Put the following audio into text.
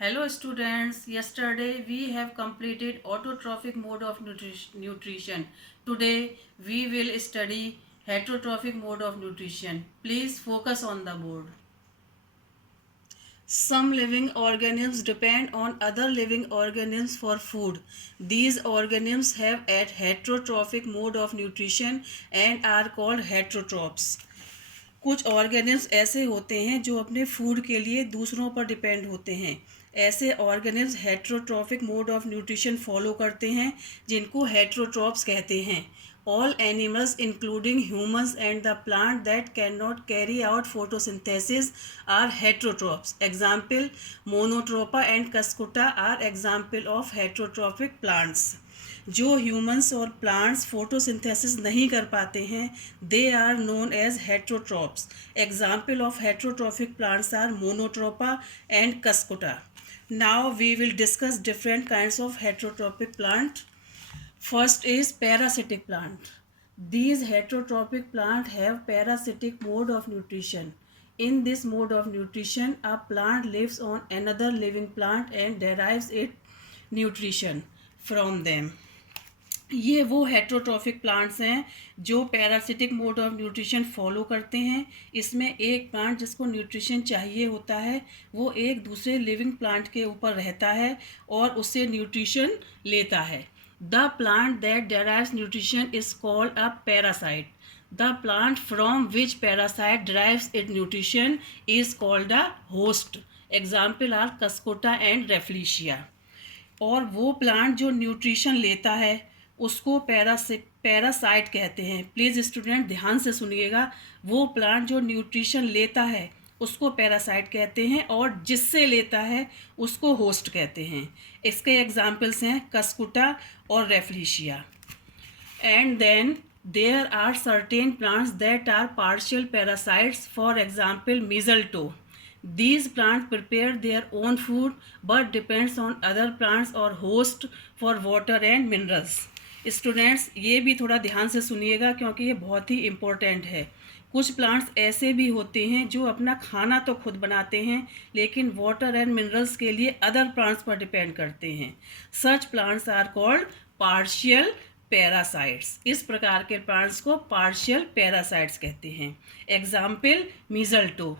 Hello students, yesterday we have completed autotrophic mode of nutrition. Today we will study heterotrophic mode of nutrition. Please focus on the board. Some living organisms depend on other living organisms for food. These organisms have a heterotrophic mode of nutrition and are called heterotrophs. कुछ organisms ऐसे होते हैं जो अपने food के लिए दूसरों पर डिपेंड होते हैं। ऐसे organisms heterotrophic mode of nutrition follow करते हैं जिनको हेट्रोट्रॉप्स कहते हैं। All animals including humans and the plant that can not carry out photosynthesis are heterotrophs. Example Monotropa and Cuscuta are example of heterotrophic plants. जो humans और plants photosynthesis नहीं कर पाते हैं they are known as heterotrophs. Example of heterotrophic plants are Monotropa and Cuscuta. Now we will discuss different kinds of heterotrophic plant. First is parasitic plant. These heterotrophic plants have parasitic mode of nutrition. In this mode of nutrition, a plant lives on another living plant and derives its nutrition from them. ये वो heterotrophic plants हैं जो parasitic mode of nutrition follow करते हैं। इसमें एक plant जिसको nutrition चाहिए होता है वो एक दूसरे लिविंग प्लांट के ऊपर रहता है और उससे न्यूट्रिशन लेता है। The plant that derives nutrition is called a parasite. The plant from which parasite derives its nutrition is called a host. Example are Cuscuta and Rafflesia. और वो प्लांट जो न्यूट्रिशन लेता है उसको पैरासाइट कहते हैं। प्लीज़ स्टूडेंट ध्यान से सुनिएगा, वो प्लांट जो न्यूट्रिशन लेता है उसको पैरासाइट कहते हैं और जिससे लेता है उसको होस्ट कहते हैं। इसके एग्जाम्पल्स हैं कस्कुटा और Rafflesia. And then there are certain plants that are partial parasites, for example mistletoe. These plants prepare their own food but depends on other plants or host for water and minerals. Students ये भी थोड़ा ध्यान से सुनिएगा क्योंकि ये बहुत ही important है। कुछ प्लांट्स ऐसे भी होते हैं जो अपना खाना तो खुद बनाते हैं लेकिन वाटर एंड मिनरल्स के लिए अदर प्लांट्स पर डिपेंड करते हैं। Such plants are called partial parasites. इस प्रकार के प्लांट्स को पार्शियल पैरासाइट्स कहते हैं। एग्जाम्पल मिजल्टो,